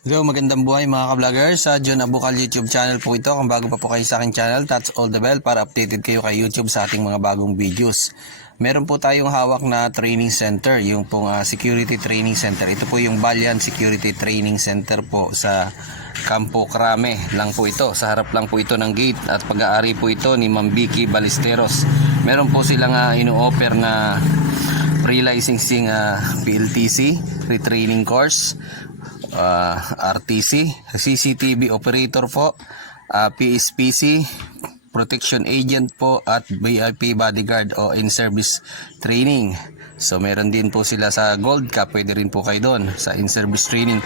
Hello, magandang buhay mga ka-vloggers. Sa John Abukal YouTube channel po ito. Kung bago pa po kayo sa aking channel, touch all the bell para updated kayo kay YouTube sa ating mga bagong videos. Meron po tayong hawak na training center, yung pong security training center. Ito po yung Balyan Security Training Center po sa Campo Crame lang po ito. Sa harap lang po ito ng gate at pag-aari po ito ni Ma'am Vicky Ballesteros. Meron po silang ino-offer na pre-licensing PLTC, retraining course, RTC, CCTV operator po, PSPC, protection agent po at VIP bodyguard o in-service training. So meron din po sila sa Gold Cup, pwede rin po kayo doon sa in-service training.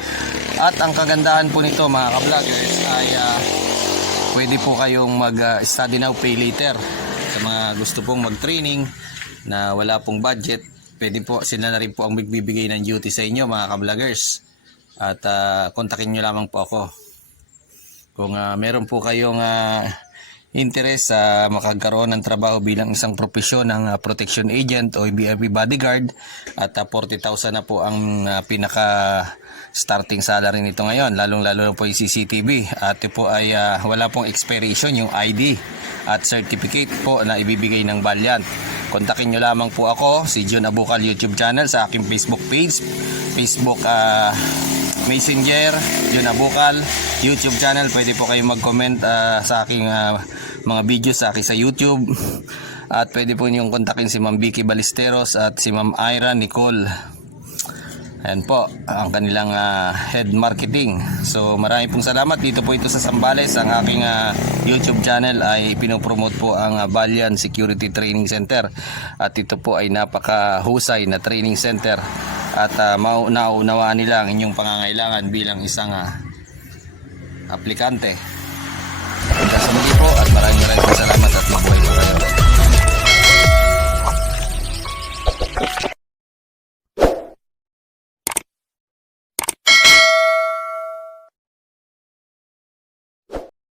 At ang kagandahan po nito mga ka-vloggers ay pwede po kayong mag-study now, pay later. Sa mga gusto pong mag-training na wala pong budget, pwede po sila na rin po ang magbibigay ng duty sa inyo mga ka-vloggers. At kontakin nyo lamang po ako kung meron po kayong interest sa makagkaroon ng trabaho bilang isang profesyon ng protection agent o VIP bodyguard. At 40,000 na po ang pinaka starting salary nito ngayon, lalong lalo po yung CCTV. At ito po ay wala pong expiration yung ID at certificate po na ibibigay ng Balyan. Kontakin nyo lamang po ako, si John Abukal YouTube channel, sa aking Facebook page, Facebook Messenger, John Abukal YouTube channel. Pwede po kayong mag-comment sa aking mga videos sa akin sa YouTube. At pwede po niyong kontakin si Ma'am Vicky Ballesteros at si Ma'am Ira Nicole. Ayan po ang kanilang head marketing. So marami pong salamat. Dito po ito sa Zambales. Ang aking YouTube channel ay pinopromote po ang Balyan Security Training Center. At ito po ay napakahusay na training center. At naunawaan nila ang inyong pangangailangan bilang isang aplikante. Hanggang sa muli po at maraming salamat at mabuhay po kayo.